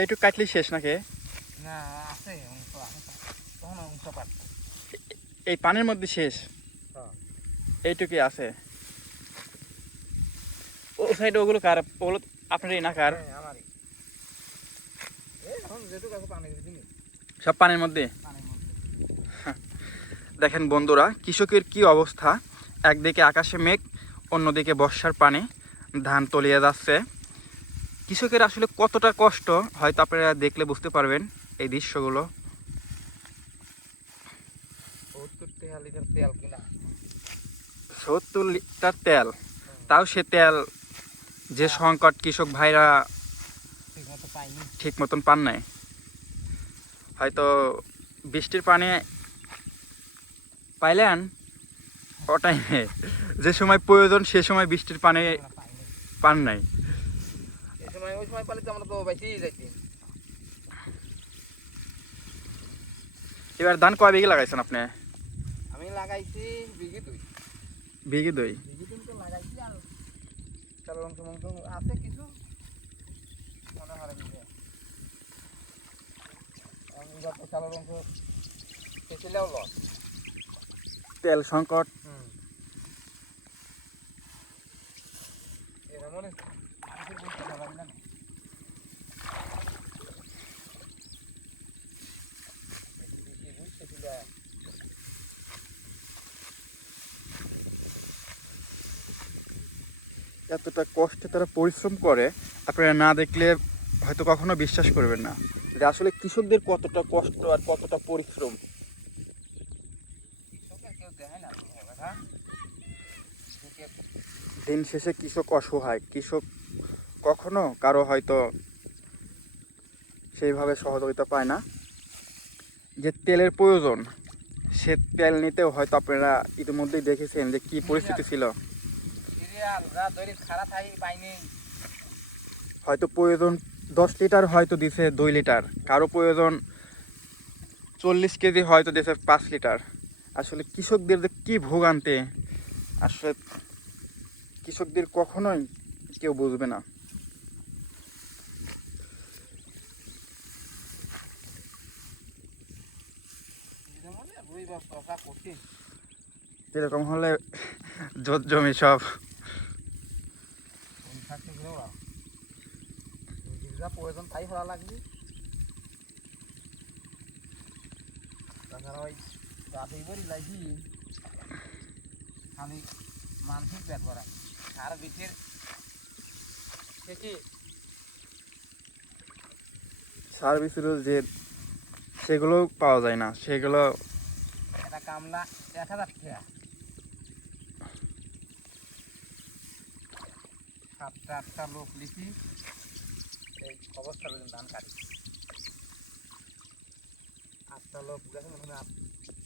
এইটুকু কাটলি শেষ নাকি? না আছে অংশ আছে, তখন অংশ পাট এই পানির মধ্যে শেষ? হ্যাঁ। এইটুকুই আছে। ও সাইডে ওগুলো কার? ওগুলো আপনারই না কার? আমারই। এই এখন যেটুকু আছে পানি দিবি সব পানির মধ্যে। পানির মধ্যে। দেখেন বন্ধুরা, কৃষকের কি অবস্থা। একদিকে আকাশে মেঘ, অন্যদিকে বর্ষার পানি, ধান তলিয়ে যাচ্ছে। কৃষকের আসলে কতটা কষ্ট হয়তো আপনারা দেখলে বুঝতে পারবেন এই দৃশ্যগুলো। 70 টাকা লিটার তেল কিনা। 70 লিটার তেল, তাও সে তেল যে সংকট কৃষক ভাইরা ঠিক মতো পাইনি। ঠিক মতন পান নাই। হয়তো বৃষ্টির পানি পাইলেন ও টাইমে, যে সময় প্রয়োজন সে সময় বৃষ্টির পানি পাইনি পান নাই। এই সময়, ওই সময় পালে তো আমরা তো বেঁচেই যাইতি। এবার ধান কয় বিঘে লাগাইছেন আপনি? আমি লাগাইছি বিঘি 2। বিঘে 2? বিঘি 3 তো লাগাইছি, আর চালের অংশ মংশ আছে কিছু মনে হয় বিঘে। আমি যত চালের অংশ পেছিলেও লস। তেল সংকট। এরা মনে কিছু বলতে পারলাম না। এতটা কষ্টে তারা পরিশ্রম করে, আপনারা না দেখলে হয়তো কখনো বিশ্বাস করবেন না যে আসলে কৃষকদের কতটা কষ্ট আর কতটা পরিশ্রম। কেউ দেয় না হ্যাঁ। দিন শেষে কৃষক অসহায়। কৃষক কখনো কারো হয়তো সেইভাবে সহযোগিতা পায় না। যে তেলের প্রয়োজন, সে তেল নিতেও হয়তো আপনারা ইতিমধ্যেই দেখেছেন যে কি পরিস্থিতি ছিল। হয়তো প্রয়োজন 10 লিটার, হয়তো দিছে 2 লিটার, কারো প্রয়োজন 40 কেজি, হয়তো দিছে 5 লিটার। আসলে কৃষকদের যে কি ভোগান্তি, আসলে কৃষকদের কখনোই কেউ বুঝবে না। এরকম হলে জোত জমি সব প্রয়োজন তাই হওয়া লাগবে। তাছাড়া ওই গাছই লাগি খালি মানসিক পেট ভরা আর বিচের কি সার্ভিসের যে সেগুলো পাওয়া যায় না, সেগুলো একটা কামলা 1000 টাকা, 7-8টা লোক লিখি এই অবস্থা ধান কাটি। 8টা লোক দেখেন